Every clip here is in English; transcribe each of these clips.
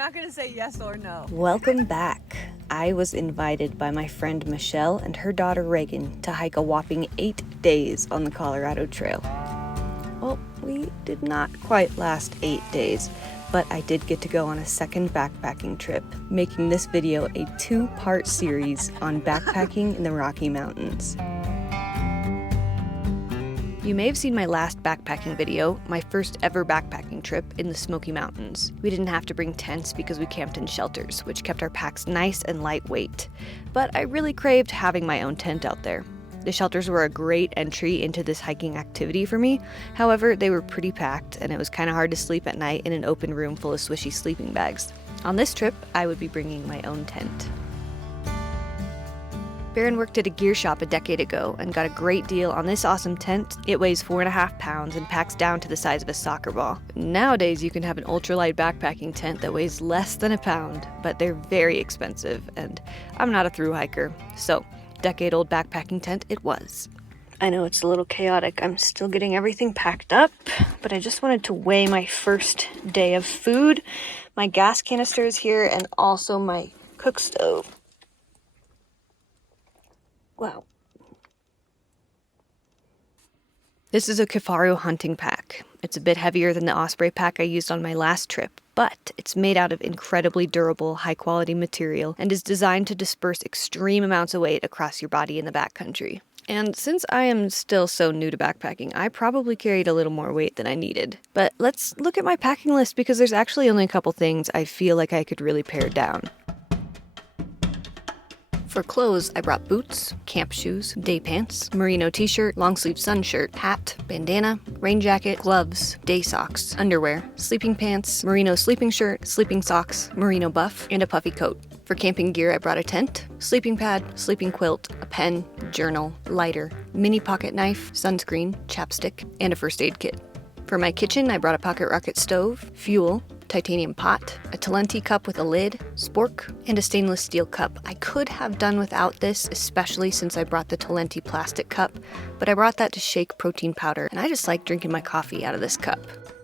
not gonna say yes or no. Welcome back. I was invited by my friend Michelle and her daughter Reagan to hike a whopping 8 days on the Colorado Trail. Well, we did not quite last 8 days, but I did get to go on a second backpacking trip, making this video a 2-part series on backpacking in the Rocky Mountains. You may have seen my last backpacking video, my first ever backpacking trip in the Smoky Mountains. We didn't have to bring tents because we camped in shelters, which kept our packs nice and lightweight. But I really craved having my own tent out there. The shelters were a great entry into this hiking activity for me. However, they were pretty packed, and it was kind of hard to sleep at night in an open room full of swishy sleeping bags. On this trip, I would be bringing my own tent. Barron worked at a gear shop a decade ago and got a great deal on this awesome tent. It weighs 4.5 pounds and packs down to the size of a soccer ball. Nowadays, you can have an ultralight backpacking tent that weighs less than a pound, but they're very expensive, and I'm not a thru hiker, so decade-old backpacking tent it was. I know it's a little chaotic. I'm still getting everything packed up, but I just wanted to weigh my first day of food. My gas canister is here and also my cook stove. Wow. This is a Kifaru hunting pack. It's a bit heavier than the Osprey pack I used on my last trip, but it's made out of incredibly durable, high-quality material and is designed to disperse extreme amounts of weight across your body in the backcountry. And since I am still so new to backpacking, I probably carried a little more weight than I needed. But let's look at my packing list because there's actually only a couple things I feel like I could really pare down. For clothes, I brought boots, camp shoes, day pants, merino t-shirt, long-sleeve sun shirt, hat, bandana, rain jacket, gloves, day socks, underwear, sleeping pants, merino sleeping shirt, sleeping socks, merino buff, and a puffy coat. For camping gear, I brought a tent, sleeping pad, sleeping quilt, a pen, journal, lighter, mini pocket knife, sunscreen, chapstick, and a first aid kit. For my kitchen, I brought a pocket rocket stove, fuel, titanium pot, a Talenti cup with a lid, spork, and a stainless steel cup. I could have done without this, especially since I brought the Talenti plastic cup, but I brought that to shake protein powder, and I just like drinking my coffee out of this cup.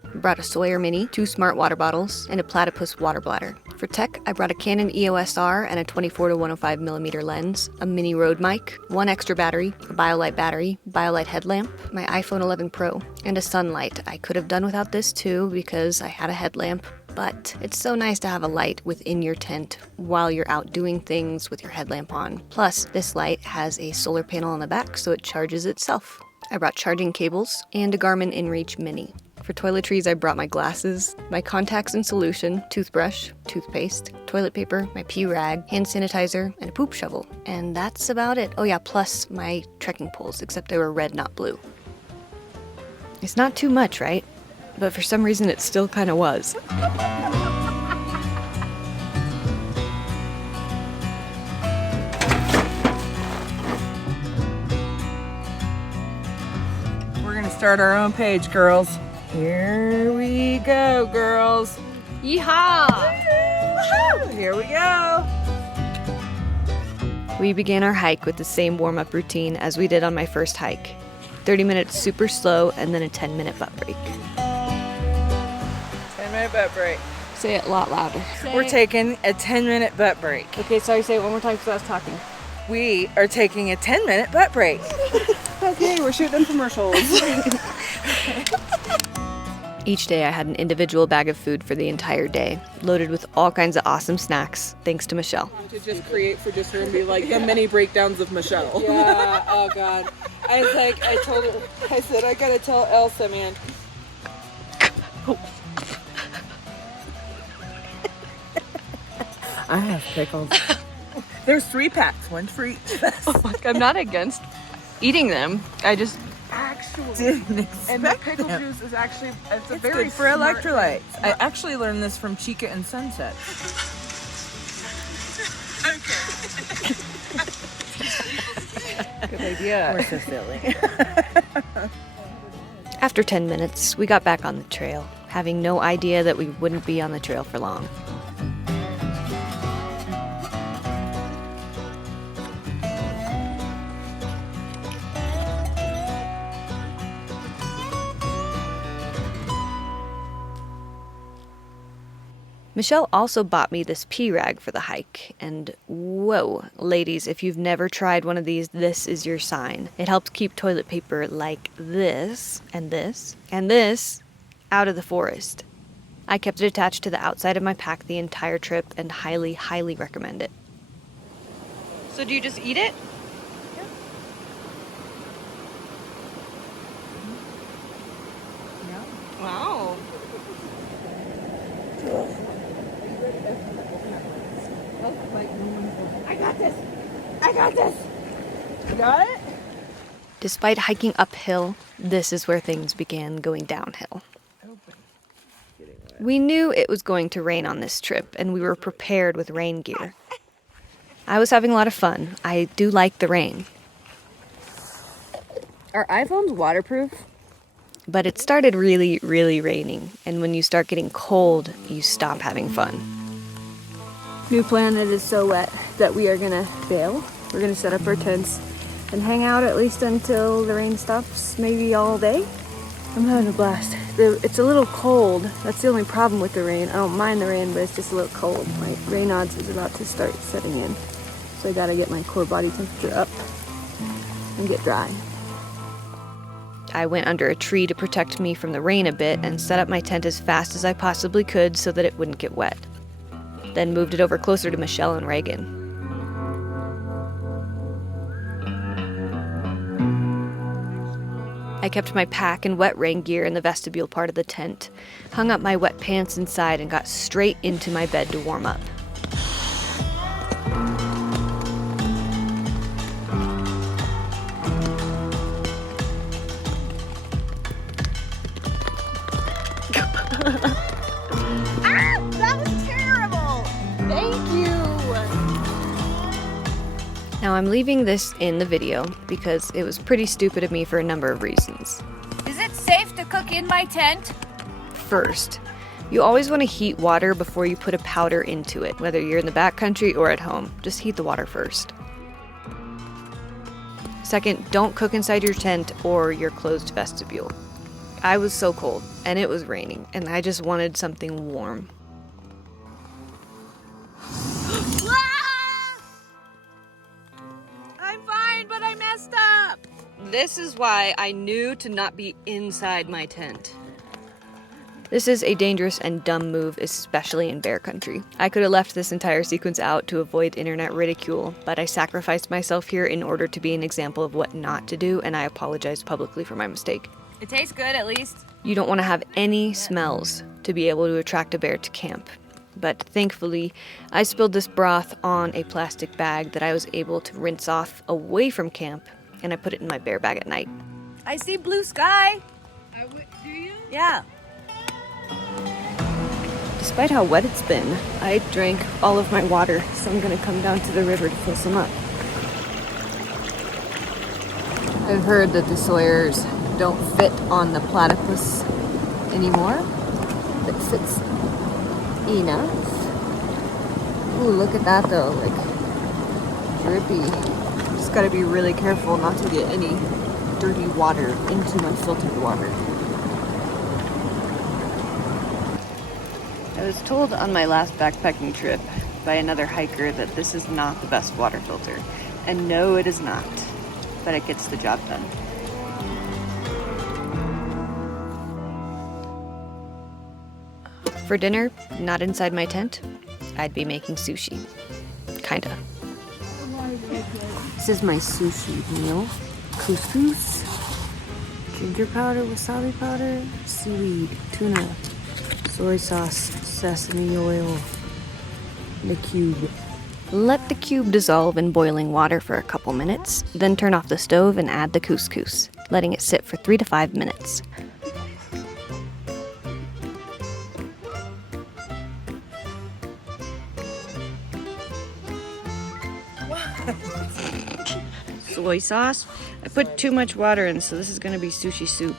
I brought a Sawyer Mini, 2 smart water bottles, and a platypus water bladder. For tech, I brought a Canon EOS R and a 24-105mm lens, a mini Rode mic, 1 extra battery, a BioLite headlamp, my iPhone 11 Pro, and a sunlight. I could have done without this too because I had a headlamp, but it's so nice to have a light within your tent while you're out doing things with your headlamp on. Plus, this light has a solar panel on the back so it charges itself. I brought charging cables and a Garmin InReach Mini. For toiletries, I brought my glasses, my contacts in solution, toothbrush, toothpaste, toilet paper, my pee rag, hand sanitizer, and a poop shovel. And that's about it. Oh yeah, plus my trekking poles, except they were red, not blue. It's not too much, right? But for some reason it still kind of was. We're gonna start our own page, girls. Here we go, girls. Yeehaw! Woo-hoo! Here we go. We began our hike with the same warm-up routine as we did on my first hike. 30 minutes super slow and then a 10-minute butt break. 10-minute butt break. Say it a lot louder. We're taking a 10-minute butt break. Okay, sorry, say it one more time because I was talking. We are taking a 10-minute butt break. Okay, we're shooting commercials. Each day I had an individual bag of food for the entire day, loaded with all kinds of awesome snacks, thanks to Michelle. To just create for just her and be like the mini breakdowns of Michelle. Yeah, oh God. I was like, I told her, I said, I gotta tell Elsa, man. I have pickles. There's 3 packs, 1 for each. I'm not against eating them. I just Didn't expect And the pickle them. juice is actually, it's a It's very good for smart- electrolytes. I actually learned this from Chica and Sunset. good idea. We're so silly. After 10 minutes, we got back on the trail, having no idea that we wouldn't be on the trail for long. Michelle also bought me this pee rag for the hike, and whoa, ladies, if you've never tried one of these, this is your sign. It helps keep toilet paper like this, and this, and this, out of the forest. I kept it attached to the outside of my pack the entire trip and highly, highly recommend it. So do you just eat it? Yeah. Wow. I got this. You got it? Despite hiking uphill, this is where things began going downhill. We knew it was going to rain on this trip, and we were prepared with rain gear. I was having a lot of fun. I do like the rain. Are iPhones waterproof? But it started really, really raining, and when you start getting cold, you stop having fun. New plan, it is so wet that we are gonna bail. We're gonna set up our tents and hang out at least until the rain stops, maybe all day. I'm having a blast. It's a little cold. That's the only problem with the rain. I don't mind the rain, but it's just a little cold. My Raynaud's is about to start setting in. So I gotta get my core body temperature up and get dry. I went under a tree to protect me from the rain a bit and set up my tent as fast as I possibly could so that it wouldn't get wet. Then moved it over closer to Michelle and Reagan. I kept my pack and wet rain gear in the vestibule part of the tent, hung up my wet pants inside, and got straight into my bed to warm up. That was terrible! Thank you! Now I'm leaving this in the video because it was pretty stupid of me for a number of reasons. Is it safe to cook in my tent? First, you always want to heat water before you put a powder into it, whether you're in the backcountry or at home. Just heat the water first. Second, don't cook inside your tent or your closed vestibule. I was so cold, and it was raining, and I just wanted something warm. I'm fine, but I messed up. This is why I knew to not be inside my tent. This is a dangerous and dumb move, especially in bear country. I could have left this entire sequence out to avoid internet ridicule, but I sacrificed myself here in order to be an example of what not to do, and I apologize publicly for my mistake. It tastes good, at least. You don't want to have any smells to be able to attract a bear to camp. But thankfully, I spilled this broth on a plastic bag that I was able to rinse off away from camp, and I put it in my bear bag at night. I see blue sky. Do you? Yeah. Despite how wet it's been, I drank all of my water, so I'm gonna come down to the river to fill some up. I've heard that the Sawyers don't fit on the platypus anymore. It fits enough. Ooh, look at that though, like drippy. Just gotta be really careful not to get any dirty water into my filtered water. I was told on my last backpacking trip by another hiker that this is not the best water filter. And no, it is not. But it gets the job done. For dinner, not inside my tent, I'd be making sushi. Kinda. This is my sushi meal. Couscous, ginger powder, wasabi powder, seaweed, tuna, soy sauce, sesame oil, and a cube. Let the cube dissolve in boiling water for a couple minutes, then turn off the stove and add the couscous, letting it sit for 3 to 5 minutes. Soy sauce. I put too much water in, so this is gonna be sushi soup.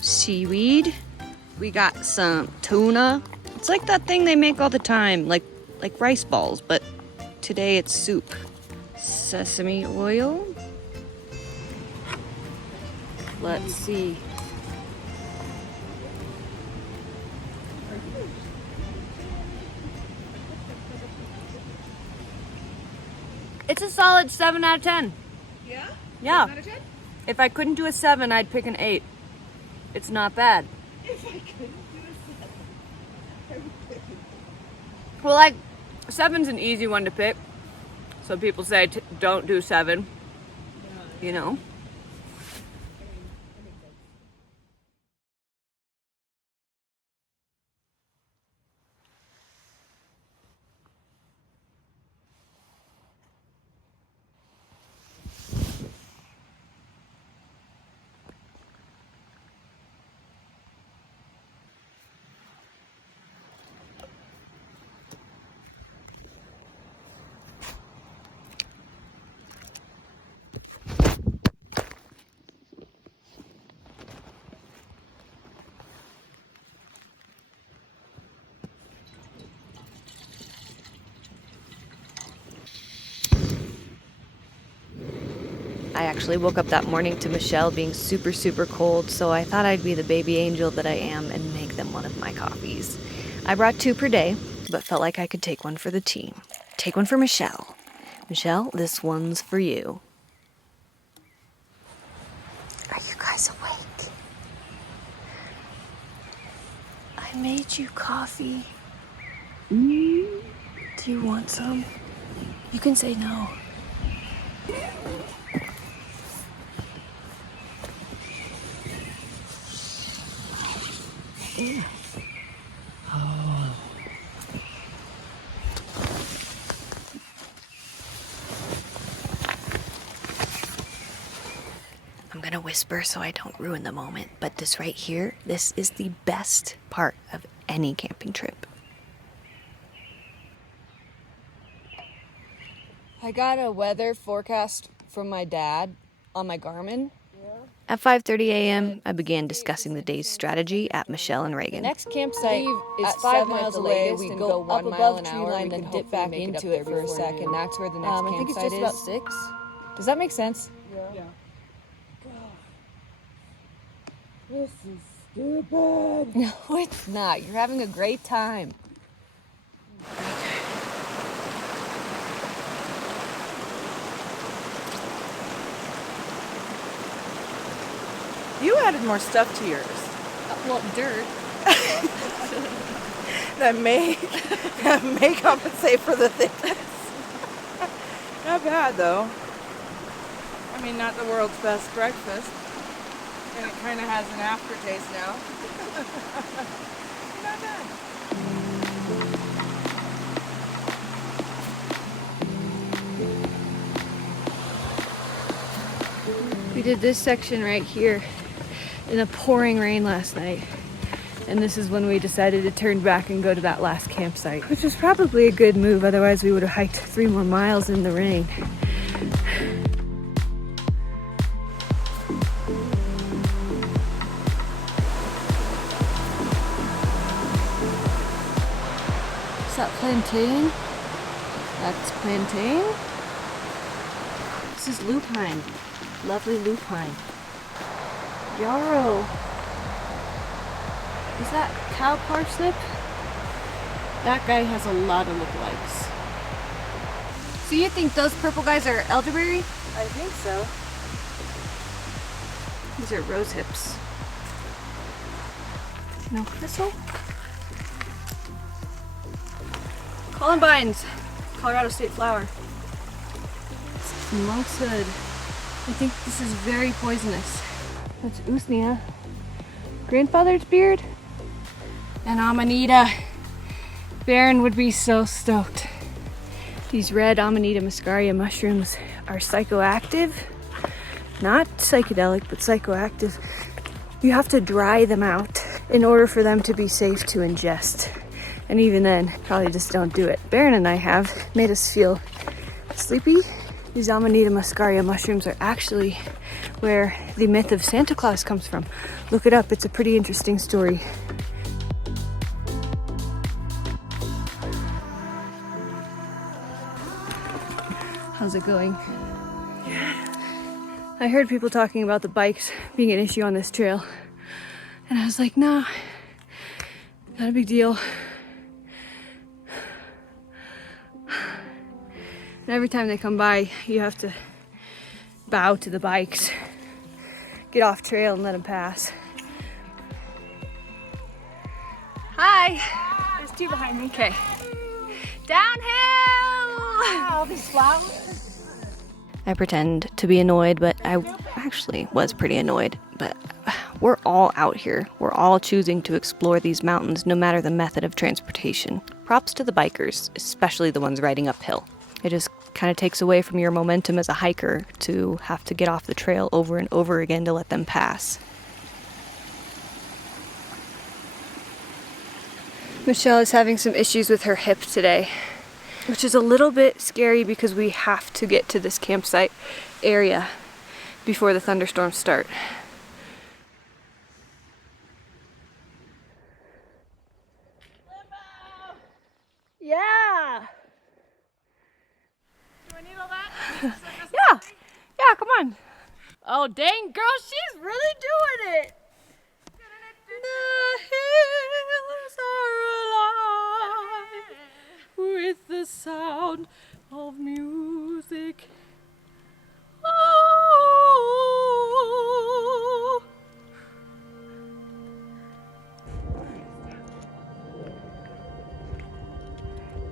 Seaweed. We got some tuna. It's like that thing they make all the time, like rice balls, but today it's soup. Sesame oil. Let's see. It's a solid 7 out of 10. Yeah? Yeah. 7 out of 10? If I couldn't do a 7, I'd pick an 8. It's not bad. If I couldn't do a 7, I would pick it. Well, like, 7's an easy one to pick. So people say don't do 7. You know? I actually woke up that morning to Michelle being super, super cold, so I thought I'd be the baby angel that I am and make them one of my coffees. I brought 2 per day, but felt like I could take one for the team. Take one for Michelle. Michelle, this one's for you. Are you guys awake? I made you coffee. Do you want some? You can say no. I'm gonna whisper so I don't ruin the moment, but this right here, this is the best part of any camping trip. I got a weather forecast from my dad on my Garmin. At 5:30 a.m., I began discussing the day's strategy at Michelle and Reagan. The next campsite is 5 miles away. We go up above tree line, then dip back into it for a second. That's where the next campsite is. I think it's just about 6. Does that make sense? Yeah. This is stupid. No, it's not. You're having a great time. You added more stuff to yours. Well, dirt. that may compensate for the thickness. Not bad though. I mean, not the world's best breakfast, and it kind of has an aftertaste now. Not bad. We did this section right here in the pouring rain last night. And this is when we decided to turn back and go to that last campsite, which was probably a good move. Otherwise, we would have hiked 3 more miles in the rain. Is that plantain? That's plantain. This is lupine. Lovely lupine. Yarrow. Is that cow parsnip? That guy has a lot of lookalikes. So you think those purple guys are elderberry? I think so. These are rose hips. No thistle? Columbines. Colorado state flower. It's monkshood. I think this is very poisonous. That's usnea. Grandfather's beard. And Amanita. Barron would be so stoked. These red Amanita muscaria mushrooms are psychoactive. Not psychedelic, but psychoactive. You have to dry them out in order for them to be safe to ingest. And even then, probably just don't do it. Barron and I have made us feel sleepy. These Amanita muscaria mushrooms are actually where the myth of Santa Claus comes from. Look it up, it's a pretty interesting story. How's it going? I heard people talking about the bikes being an issue on this trail. And I was like, nah, not a big deal. And every time they come by, you have to bow to the bikes, get off trail and let them pass. Hi! There's two behind me. Okay. Downhill! All these flowers. I pretend to be annoyed, but I actually was pretty annoyed. But we're all out here. We're all choosing to explore these mountains no matter the method of transportation. Props to the bikers, especially the ones riding uphill. It just kind of takes away from your momentum as a hiker to have to get off the trail over and over again to let them pass. Michelle is having some issues with her hip today, which is a little bit scary because we have to get to this campsite area before the thunderstorms start. Yeah! Do I need all that? Yeah, come on. Oh, dang, girl, she's really doing it. The hills are alive with the sound of music. Oh.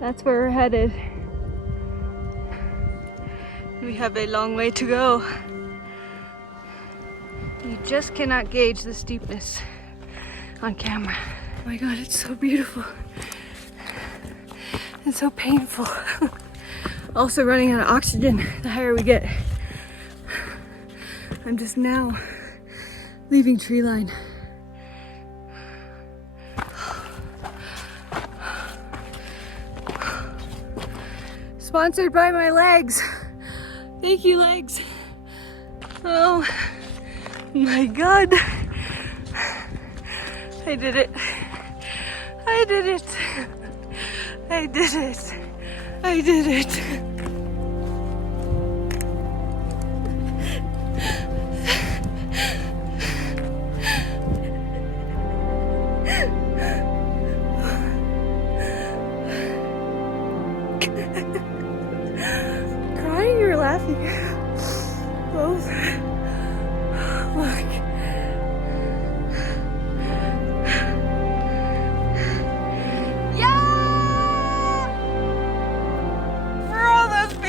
That's where we're headed. We have a long way to go. You just cannot gauge the steepness on camera. Oh my god, it's so beautiful and so painful. Also running out of oxygen the higher we get. I'm just now leaving tree line. Sponsored by my legs. Thank you, legs. Oh my god. I did it. I did it. I did it. I did it. Crying or laughing? Both. Look.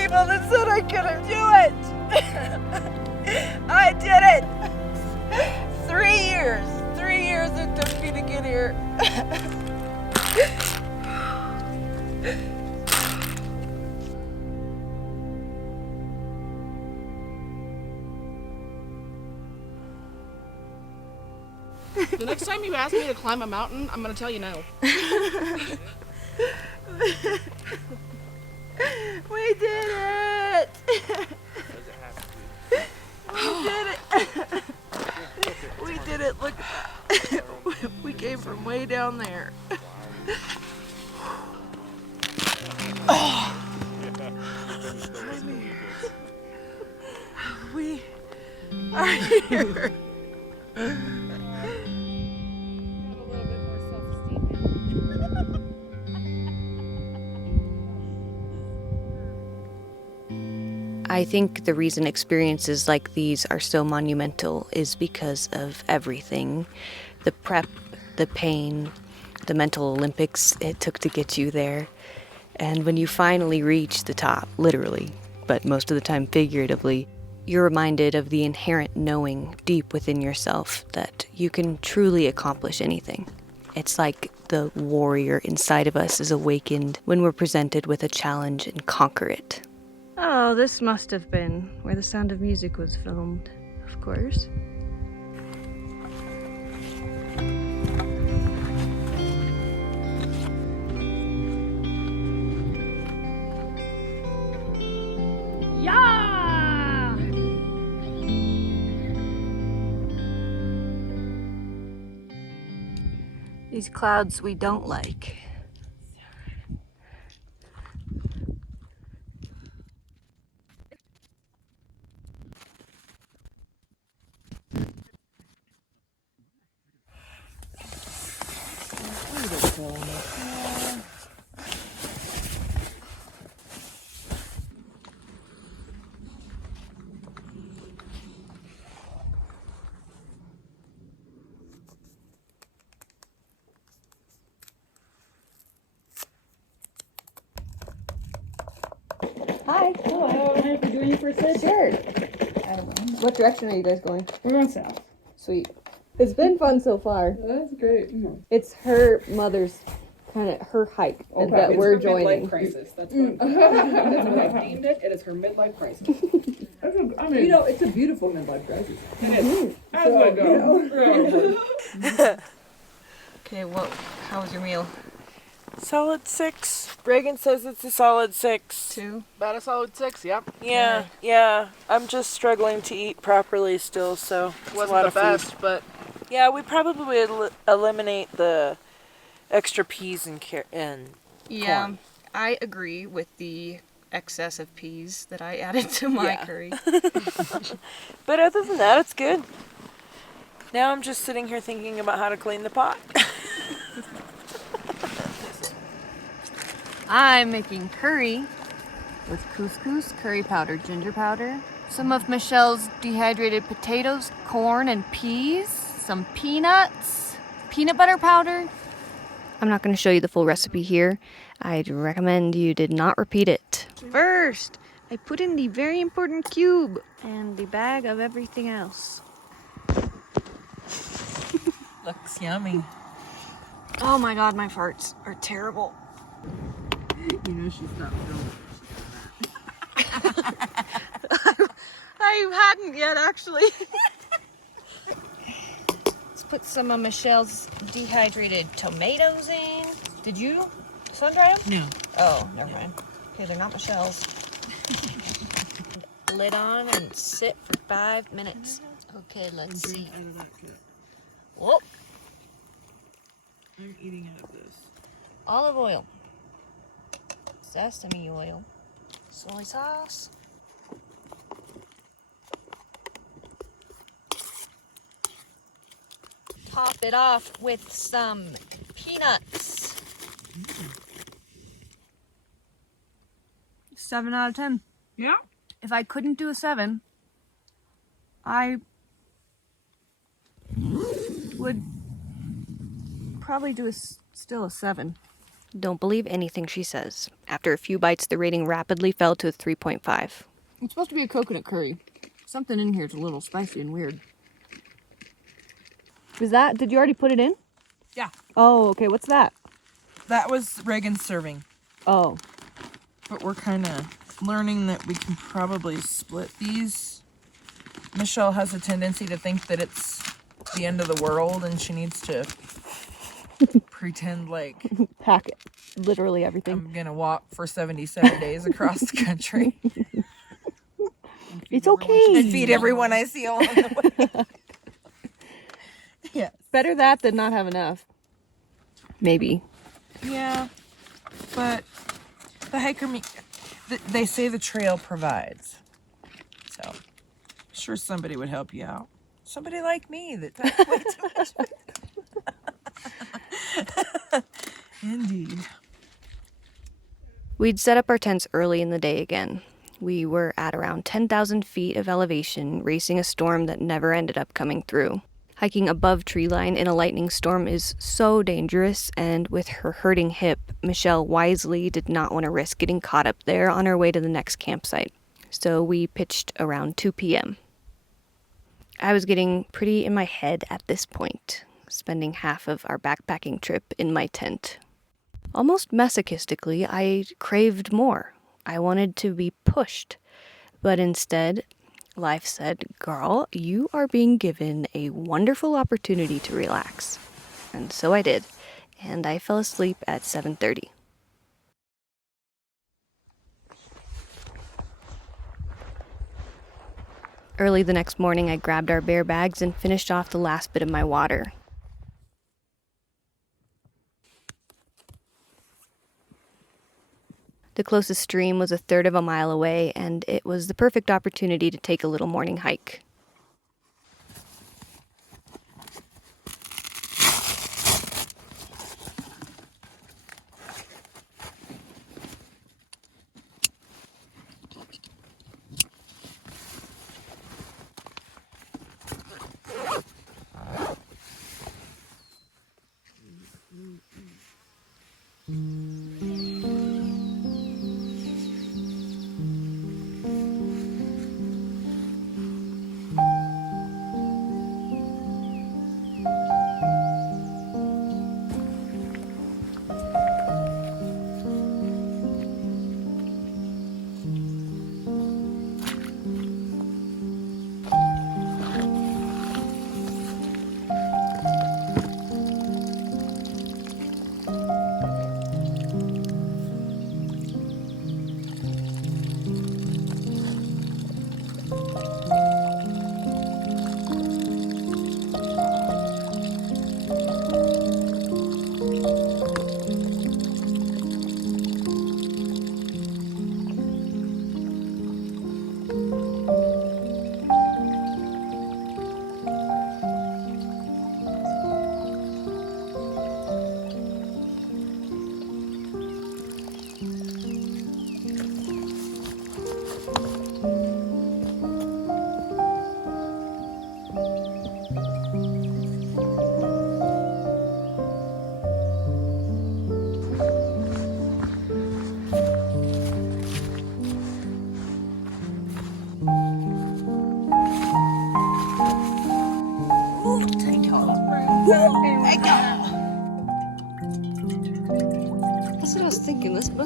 That said I couldn't do it. I did it. 3 years. 3 years it took me to get here. The next time you ask me to climb a mountain, I'm gonna tell you no. We did it! We did it! We did it, look at that. We came from way down there. Oh. We are here. I think the reason experiences like these are so monumental is because of everything. The prep, the pain, the mental Olympics it took to get you there. And when you finally reach the top, literally, but most of the time figuratively, you're reminded of the inherent knowing deep within yourself that you can truly accomplish anything. It's like the warrior inside of us is awakened when we're presented with a challenge and conquer it. Oh, this must have been where The Sound of Music was filmed, of course. Yeah! These clouds we don't like. Hi. Hello. If you're doing your first sit, Sure. I don't know. What direction are you guys going? We're going south. Sweet. It's been fun so far. That's great. It's her mother's her hike that It's we're her joining. midlife crisis. That's what, that's what I've deemed it. It is her midlife crisis. I mean, it's a beautiful midlife crisis. It is. As I go. Okay, well, how was your meal? Solid 6. Reagan says it's a solid 6. 2. About a solid 6, yep. Yeah. I'm just struggling to eat properly still, so it's a lot Wasn't the of food. best, but Yeah, we probably would eliminate the extra peas and Yeah, corn. I agree with the excess of peas that I added to my Yeah. curry. But other than that, it's good. Now I'm just sitting here thinking about how to clean the pot. I'm making curry with couscous, curry powder, ginger powder, some of Michelle's dehydrated potatoes, corn and peas, some peanuts, peanut butter powder. I'm not going to show you the full recipe here. I'd recommend you did not repeat it. First, I put in the very important cube and the bag of everything else. Looks yummy. Oh my god, my farts are terrible. You know she's not filming. I hadn't yet, actually. Let's put some of Michelle's dehydrated tomatoes in. Did you sun dry them? No. Oh, never mind. Okay, they're not Michelle's. Lid on and sit for 5 minutes. Okay, let's see. Out of that cup. Whoa, I'm eating out of this. olive oil. Sesame oil. Soy sauce. Top it off with some peanuts. 7 out of 10. Yeah? If I couldn't do a 7, I would probably do still a 7. Don't believe anything she says. After a few bites, the rating rapidly fell to a 3.5. It's supposed to be a coconut curry. Something in here is a little spicy and weird. Did you already put it in? Yeah. Oh, okay. What's that? That was Reagan's serving. Oh. But we're kind of learning that we can probably split these. Michelle has a tendency to think that it's the end of the world and she needs to pretend like Pack it. Literally everything. I'm gonna walk for 77 days across the country It's okay. and feed everyone I see along the way. Yeah. Better that than not have enough. Maybe. Yeah, but the hiker they say the trail provides. So, sure somebody would help you out. Somebody like me that takes way too much. Indeed. We'd set up our tents early in the day again. We were at around 10,000 feet of elevation, racing a storm that never ended up coming through. Hiking above tree line in a lightning storm is so dangerous, and with her hurting hip, Michelle wisely did not want to risk getting caught up there on our way to the next campsite. So we pitched around 2 p.m. I was getting pretty in my head at this point, spending half of our backpacking trip in my tent. Almost masochistically, I craved more. I wanted to be pushed. But instead, life said, "Girl, you are being given a wonderful opportunity to relax." And so I did, and I fell asleep at 7:30. Early the next morning, I grabbed our bear bags and finished off the last bit of my water. The closest stream was a third of a mile away, and it was the perfect opportunity to take a little morning hike.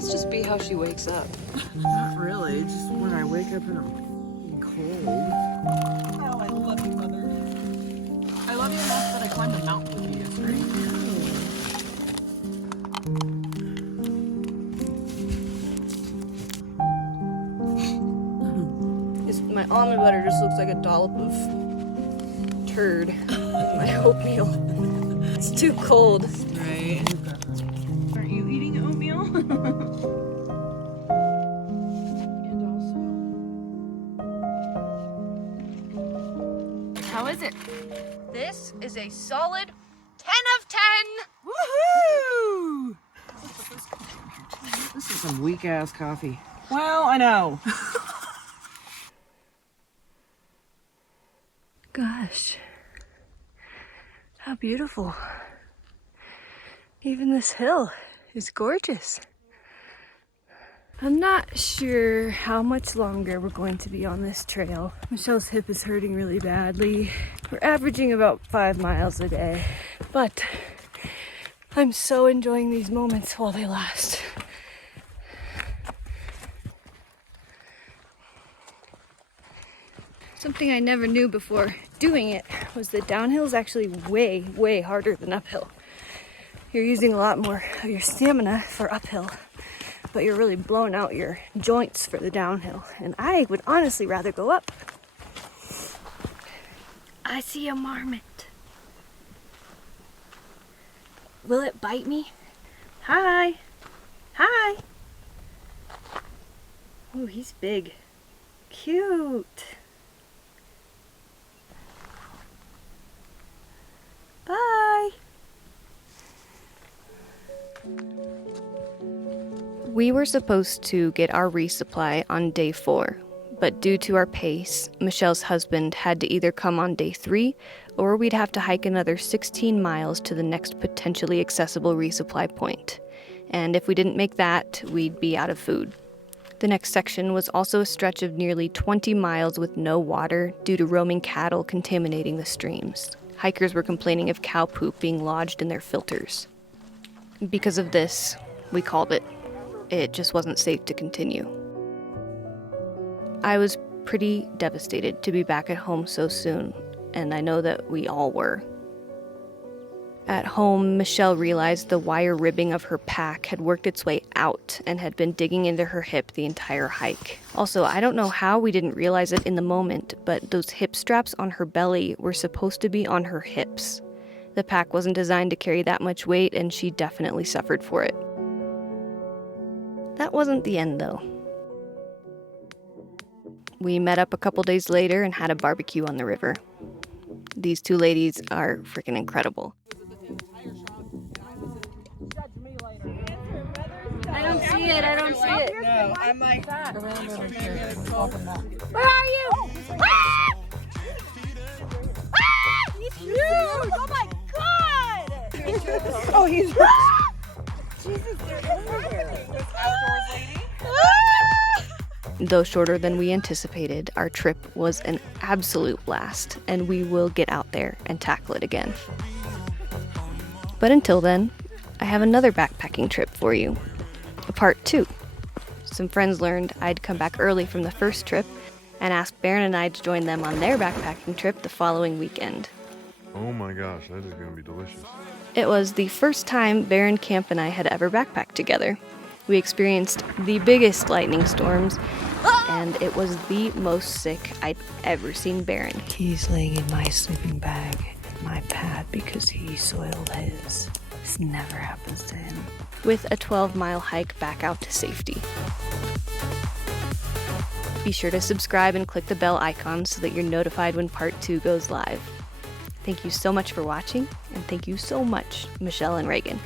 must just be how she wakes up. Not really, just when I wake up and I'm cold. Oh, I love you, Mother. I love you enough that I climbed a mountain with you yesterday. My almond butter just looks like a dollop of turd in my oatmeal. It's too cold. Right. Aren't you eating oatmeal? And also, How is it? This is a solid 10 of 10! Woohoo! This is some weak ass coffee. Well, I know. Gosh, how beautiful. Even this hill is gorgeous. I'm not sure how much longer we're going to be on this trail. Michelle's hip is hurting really badly. We're averaging about 5 miles a day, but I'm so enjoying these moments while they last. Something I never knew before doing it was that downhill is actually way, way harder than uphill. You're using a lot more of your stamina for uphill, but you're really blowing out your joints for the downhill. And I would honestly rather go up. I see a marmot. Will it bite me? Hi. Hi. Oh, he's big. Cute. Bye. We were supposed to get our resupply on day 4, but due to our pace, Michelle's husband had to either come on day 3 or we'd have to hike another 16 miles to the next potentially accessible resupply point. And if we didn't make that, we'd be out of food. The next section was also a stretch of nearly 20 miles with no water due to roaming cattle contaminating the streams. Hikers were complaining of cow poop being lodged in their filters. Because of this, we called it. It just wasn't safe to continue. I was pretty devastated to be back at home so soon, and I know that we all were. At home, Michelle realized the wire ribbing of her pack had worked its way out and had been digging into her hip the entire hike. Also, I don't know how we didn't realize it in the moment, but those hip straps on her belly were supposed to be on her hips. The pack wasn't designed to carry that much weight, and she definitely suffered for it. That wasn't the end, though. We met up a couple days later and had a barbecue on the river. These two ladies are freaking incredible. I don't see it. I don't see it. No, I'm like, Where are you? Ah! Ah! He's huge! Oh my god! oh, he's Jesus, they're everywhere. outdoors lady. Though shorter than we anticipated, our trip was an absolute blast, and we will get out there and tackle it again. But until then, I have another backpacking trip for you. A part 2. Some friends learned I'd come back early from the first trip and asked Barron and I to join them on their backpacking trip the following weekend. Oh my gosh, that is going to be delicious. It was the first time Barron, Camp, and I had ever backpacked together. We experienced the biggest lightning storms, and it was the most sick I'd ever seen Barron. He's laying in my sleeping bag in my pad because he soiled his. This never happens to him. With a 12-mile hike back out to safety. Be sure to subscribe and click the bell icon so that you're notified when part 2 goes live. Thank you so much for watching, and thank you so much, Michelle and Reagan.